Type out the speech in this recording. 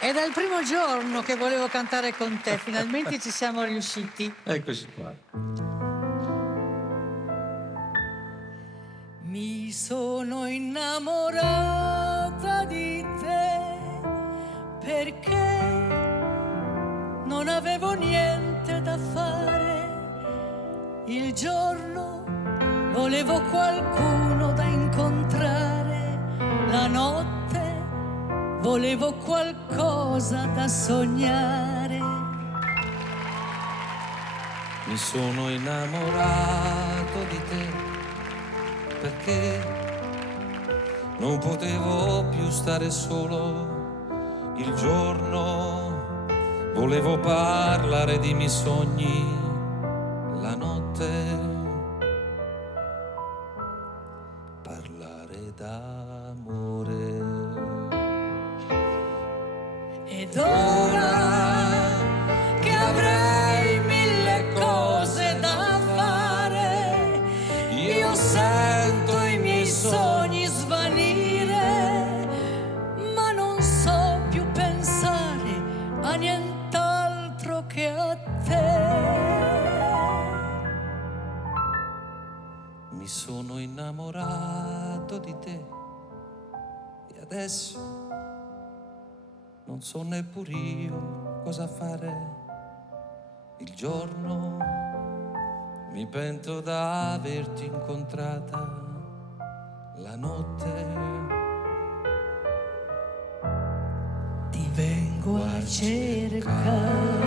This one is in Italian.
È dal primo giorno che volevo cantare con te, finalmente ci siamo riusciti. Eccoci qua. Mi sono innamorata di te perché non avevo niente da fare. Il giorno volevo qualcuno da incontrare, la notte volevo qualcosa da sognare. Mi sono innamorato di te perché non potevo più stare solo. Il giorno volevo parlare di miei sogni, la notte parlare d'amore. Ed ora che avrei mille cose da fare, io sento i miei sogni svanire, ma non so più pensare a nient'altro che a te. Mi sono innamorato di te e adesso non so neppure io cosa fare. Il giorno mi pento d'averti incontrata, la notte Ti vengo a cercare.